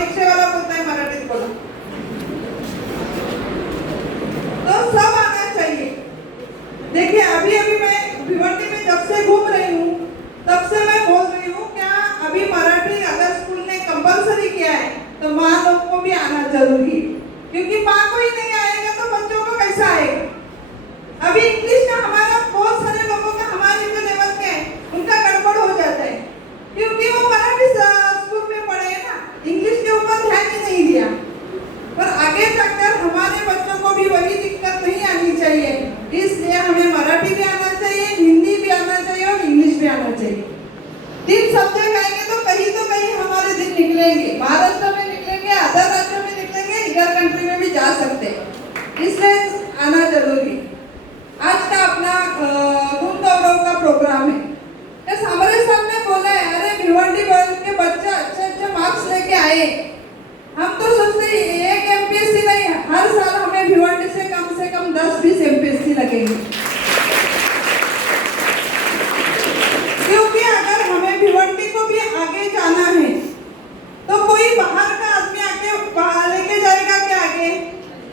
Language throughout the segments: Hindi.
रिक्शे वाला बोलता है मराठीत बोला। तो सब आना चाहिए। देखिए अभी अभी मैं भिवंडी में जब से घूम रही हूँ तब से मैं बोल रही हूँ क्या अभी मराठी अगर स्कूल ने कंपलसरी किया है तो माँ लोग को भी आना जरूरी है, क्योंकि माँ को ही नहीं आएगा तो बच्चों को कैसा आएगा। अभी इंग्लिश का हमारा बहुत सारे लोगों का हमारे जो लेवल के है उनका गड़बड़ हो जाता है, क्योंकि वो मराठी स्कूल में पढ़े हैं ना, इंग्लिश के ऊपर ध्यान ही नहीं दिया। पर आगे जाकर हमारे बच्चों को भी वही दिक्कत नहीं आनी चाहिए, इसलिए हमें मराठी भी आना चाहिए, हिंदी भी आना चाहिए और इंग्लिश भी आना चाहिए। 3 सब्जेक्ट आएंगे तो कहीं हमारे दिन निकलेंगे, महाराष्ट्र में निकलेंगे, अदर राज्यों में निकलेंगे, इधर कंट्री में भी जा सकते हैं, इसलिए आना जरूरी। आज का अपना गुण गौरव का प्रोग्राम है। हमारे सामने बोला है अरे भिवंडी के बच्चे अच्छे मार्क्स लेके आए। हम तो सोचते हैं एक एमपीएससी नहीं, हर साल हमें भिवंडी से कम 10-20 एमपीएससी लगेंगे, क्योंकि अगर हमें भिवंडी को भी आगे जाना है तो कोई बाहर का आदमी आके लेके जाएगा क्या आगे?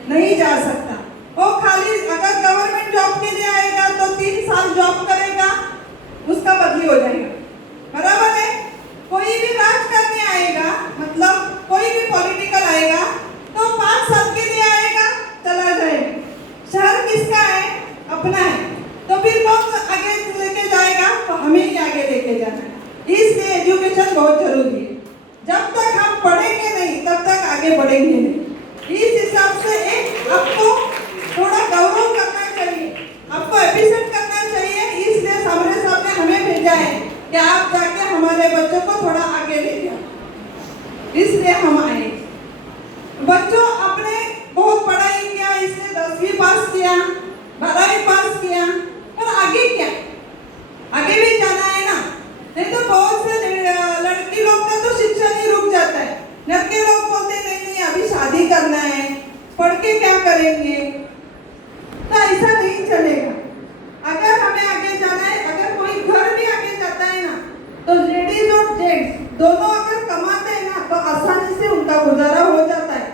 नहीं जा सकता। वो खाली अगर गवर्नमेंट जॉब के लिए आएगा तो 3 साल जॉब करेगा, उसका बदली हो जाएगा, बराबर है। कोई भी राज करने आएगा, मतलब कोई भी पॉलिटिकल आएगा तो 5 साल के लिए आएगा, चला जाएगा। शहर किसका है? अपना है। तो फिर कौन आगे लेके जाएगा? तो हमें ही आगे लेके जाना है। इसलिए एजुकेशन बहुत जरूरी है। जब तक हम पढ़ेंगे नहीं तब तक आगे बढ़ेंगे नहीं। इस हिसाब से एक आपको थोड़ा गौरव करना चाहिए, आपको अप्रिशिएट करना चाहिए। इसलिए हमारे साहब ने हमें भेजा है कि आप जाके हमारे बच्चों को थोड़ा आगे ले जाओ, इसलिए हम आए। बच्चों आपने बहुत पढ़ाई किया, इसने 10वीं पास किया, 12वीं पास किया, पर आगे क्या? आगे भी जाना है ना। नहीं तो बहुत से लड़की लोग का तो शिक्षा ही रुक जाता है। लड़के लोग बोलते नहीं अभी शादी करना है, पढ़ के क्या करेंगे, तो ऐसा नहीं चलेगा। अगर हमें आगे जाना है, अगर कोई घर भी आगे जाता है ना तो लेडीज और जेंट्स दोनों अगर कमाते हैं ना तो आसानी से उनका गुजारा हो जाता है।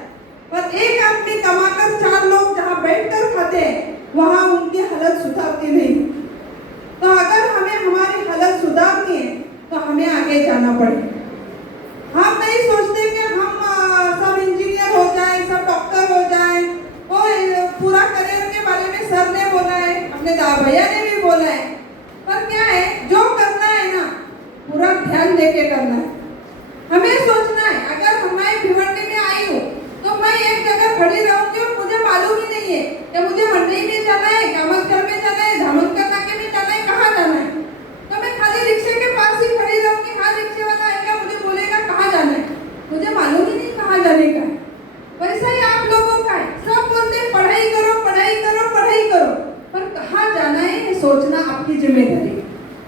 पर एक आदमी कमाकर 4 लोग जहाँ बैठकर खाते हैं वहाँ उनकी हालत सुधरती नहीं। तो अगर हमें हमारी हालत सुधारनी है तो हमें आगे जाना पड़ेगा। हम नहीं सोचते कि हम सब इंजीनियर हो जाए, सब डॉक्टर हो जाए। वो पूरा करियर के बारे में सर ने बोला है, अपने भैया ने भी बोला है, पर क्या है जो करना है ना पूरा ध्यान देके करना है। हमें सोचना है अगर हमारे भिवंडी में आई हूँ तो मैं एक जगह खड़ी रहूंगी और मुझे मालूम ही नहीं है कि मुझे मंडी में जाना है, कामतकर में जाना है, धामनकर नाके में जाना है, कहाँ जाना है। तो मैं खाली रिक्शे के पास ही खड़ी रहूंगी, हाँ रिक्शे वाला आएगा, मुझे बोलेगा कहाँ जाना है, मुझे मालूम ही नहीं कहाँ जाने का। वैसा ही आप लोगों का है, सब बोलते हैं पढ़ाई करो पढ़ाई करो पढ़ाई करो, पर कहाँ जाना है ये सोचना आपकी जिम्मेदारी है।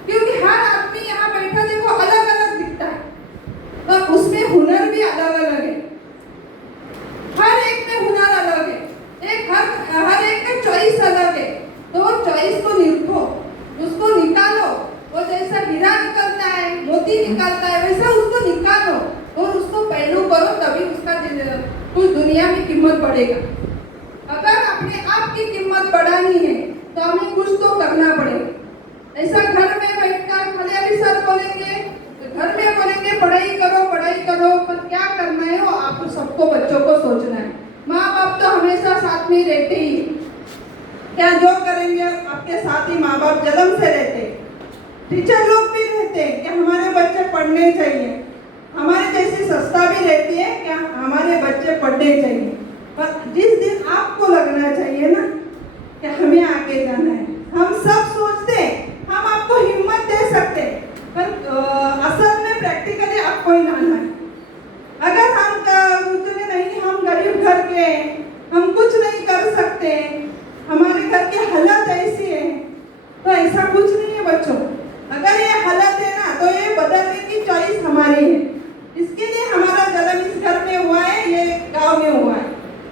क्योंकि हर आदमी यहाँ बैठा देखो अलग अलग दिखता है, तो उसमें हुनर भी अलग अलग है, हर एक में हुनर अलग है, हर एक का चॉइस अलग है। तो चॉइस को निरखो, उसको निकालो। वो जैसा हीरा निकलता है, मोती निकलता है, वैसा उसको निकालो और उसको पहलू करो, तभी उसका कुछ दुनिया में कीमत बढ़ेगा। अगर अपने आप की कीमत बढ़ानी है तो हमें कुछ तो करना पड़ेगा। ऐसा घर में बैठकर खाली अभी सर बोलेंगे, घर में बोलेंगे पढ़ाई करो, पर क्या करना है वो आप सबको बच्चों को सोचना है। माँ बाप तो हमेशा साथ में रहते ही, क्या जो करेंगे आपके साथ ही माँ बाप जन्म से रहते हैं। टीचर लोग भी रहते हैं कि हमारे बच्चे पढ़ने चाहिए, हमारे जैसी संस्था भी रहती है कि हमारे बच्चे पढ़ने चाहिए। पर जिस दिन आपको लगना चाहिए ना कि हमें आगे जाना है, हम सब सोचते हैं हम आपको हिम्मत दे सकते हैं, पर असल में प्रैक्टिकली आपको ही लाना है। अगर हम सोचेंगे नहीं हम गरीब घर के, हम कुछ नहीं कर सकते, हमारे घर की हालत ऐसी है, तो ऐसा कुछ नहीं है बच्चों। अगर ये हालत है ना तो ये बदलने की चॉइस हमारी है। इसके लिए हमारा जन्म इस घर में हुआ है, ये गांव में हुआ है,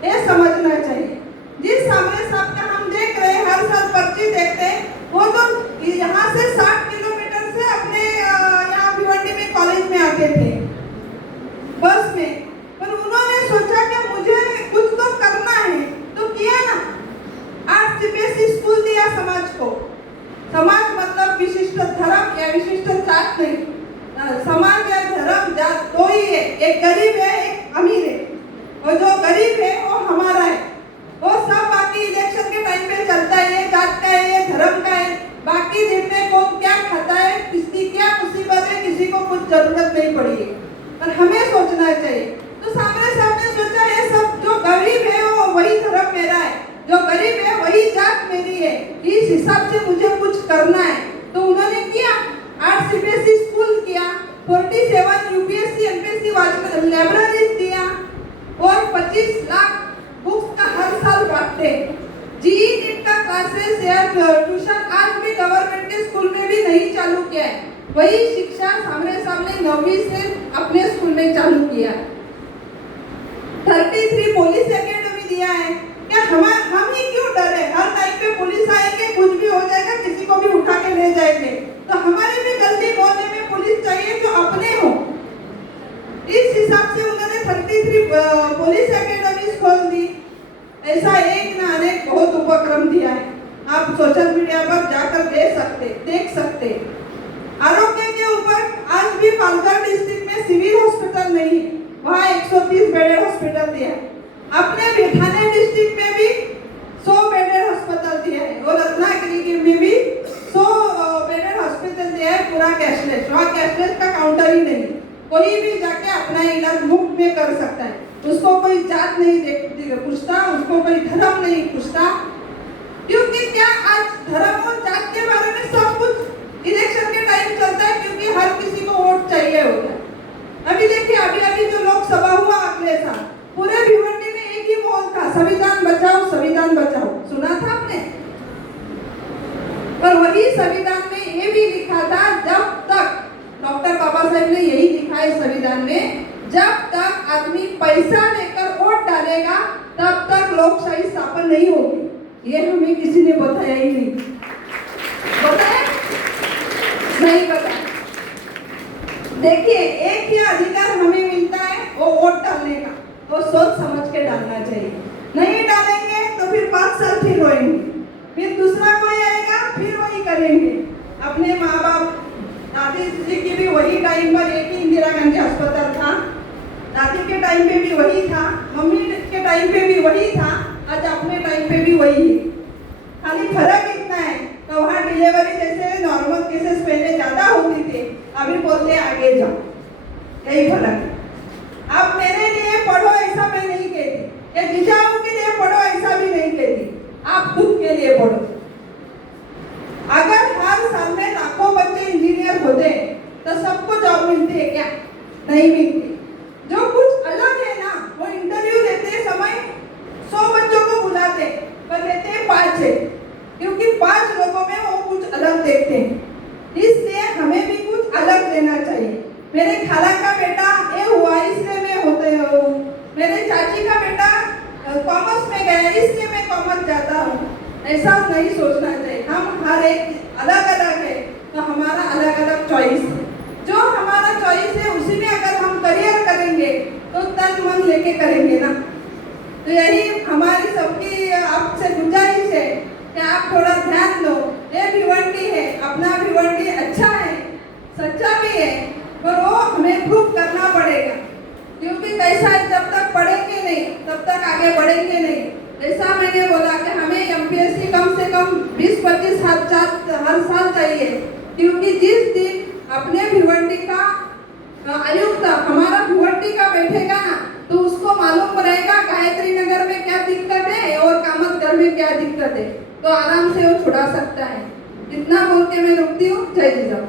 ये समझना चाहिए। जिस सामने साहब का हम देख रहे हैं हर साल पर्ची देखते हैं, वो तो यहाँ से 60 किलोमीटर से अपने यहाँ भिवंडी में कॉलेज में आते थे बस में, पर एक गरीब है एक अमीर है, और जो गरीब है वो हमारा है। वो सब बाकी इलेक्शन के टाइम पे चलता है, ये जात का है, ये धर्म का है, बाकी दिन में कौन क्या खाता है, किसकी क्या मुसीबत है, किसी को कुछ जरूरत नहीं पड़ी है। और हमें सोचना चाहिए। तो सामने सामने सोचा ये सब जो गरीब है वो वही धर्म मेरा है, जो गरीब है वही जात मेरी है, इस हिसाब से मुझे कुछ करना है। तो उन्होंने किया, 8 सीबीएसई स्कूल किया, 47 यूपीएससी एमपीएससी लाइब्रेरीज दिया, और 25 लाख बुक्स का हर साल बांटते। जीई नीट का क्लासेस या ट्यूशन आज भी गवर्नमेंट के स्कूल में भी नहीं चालू किया है, वही शिक्षा सामने सामने 9वीं से अपने स्कूल में चालू किया। 33 पुलिस एकेडमी दिया है। क्या हम ही क्यों डरे? हर टाइम पे पुलिस आएंगे, कुछ भी हो जाएगा, किसी को भी उठा के ले जाएंगे। तो हमारे भी गलती बोलने में पुलिस चाहिए जो अपने हो। इस हिसाब से उन्होंने 33 पुलिस एकेडमी खोल दी। ऐसा एक ना अनेक बहुत उपक्रम दिया है, आप सोशल मीडिया पर जाकर देख सकते। आरोग्य के ऊपर आज भी पालघर डिस्ट्रिक्ट में सिविल हॉस्पिटल नहीं, वहाँ 130 बेडेड हॉस्पिटल दिया है। अपने ठाणे डिस्ट्रिक्ट में भी 100 बेडेड हॉस्पिटल दिया है, और रत्नागिरी में भी 100 बेडेड हॉस्पिटल दिया है, पूरा कैशलेस। वहाँ कैशलेस का काउंटर ही नहीं, कोई भी जाके अपना इलाज मुफ्त में कर सकता है, उसको कोई जात नहीं पूछता, उसको कोई धर्म नहीं पूछता। क्योंकि क्या आज धर्म और जात के बारे में सब कुछ इलेक्शन के टाइम चलता है, क्योंकि हर किसी को वोट चाहिए होता है। अभी देखिए, अभी जो लोकसभा हुआ अगले साल, पूरे भिवंडी में एक ही बोल था, संविधान बचाओ, संविधान बचाओ। सुना था आपने? पर वही संविधान में ये भी लिखा था, जब तक डॉक्टर बाबा साहेब ने यही लिखा है संविधान में, जब तक आदमी पैसा लेकर वोट डालेगा तब तक लोकशाही स्थापन नहीं होगी। ये हमें किसी ने बताया ही नहीं। बताया नहीं बताया। देखिए, एक ही अधिकार हमें मिलता है, वो वोट डालने का, तो सोच समझ के डालना चाहिए। नहीं डालेंगे तो फिर 5 साल फिर रोएंगे, फिर दूसरा कोई आएगा, फिर वही करेंगे। अपने माँ बाप दादी जी की भी वही टाइम पर एक ही इंदिरा गांधी अस्पताल था, दादी के टाइम पे भी वही था, मम्मी के टाइम पे भी वही था, आज अपने टाइम पे भी वही है। खाली फर्क इतना है, तो वहाँ डिलीवरी जैसे नॉर्मल केसेस पहले ज्यादा होती थे, अभी बोलते हैं आगे जाओ, यही फर्क है। आप मेरे लिए पढ़ो ऐसा मैं नहीं कहती, या जिजाऊ के लिए पढ़ो ऐसा भी नहीं कहती, आप खुद के लिए पढ़ो। अगर हर साल में लाखों बच्चे इंजीनियर होते तो सबको जॉब मिलती है क्या? नहीं मिलती। जो कुछ अलग है ना, वो इंटरव्यू देते समय 100 बच्चों को बुलाते, पर लेते हैं 5 है, क्योंकि 5 लोगों में वो कुछ अलग देखते हैं। इसलिए हमें भी कुछ अलग देना चाहिए। मेरे खाला का बेटा ये हुआ इसलिए मैं होते हो, मेरे चाची का बेटा कॉमर्स में गया इसलिए मैं कॉमर्स जाता हूँ, ऐसा नहीं सोचना चाहिए। हम हर एक अलग अलग है, तो हमारा अलग अलग चॉइस है। जो हमारा चॉइस है उसी में अगर हम करियर करेंगे तो तन मन लेके करेंगे ना। तो यही हमारी सबकी आपसे गुजारिश है कि आप थोड़ा ध्यान दो। ये भिवंडी है, अपना भिवंडी अच्छा है, सच्चा भी है, पर वो हमें प्रूव करना पड़ेगा। क्योंकि कैसा है, जब तक पढ़ेंगे नहीं तब तक आगे बढ़ेंगे नहीं। ऐसा मैंने बोला कि हमें एमपीएससी कम से कम 20-25 हर साल चाहिए, क्योंकि जिस दिन अपने भिवंडी का आयुक्त हमारा भिवंडी का बैठेगा ना, तो उसको मालूम रहेगा गायत्री नगर में क्या दिक्कत है और कामतगढ़ में क्या दिक्कत है, तो आराम से वो छुड़ा सकता है। इतना बोल के मैं रुकती हूँ। जय जिजाऊ।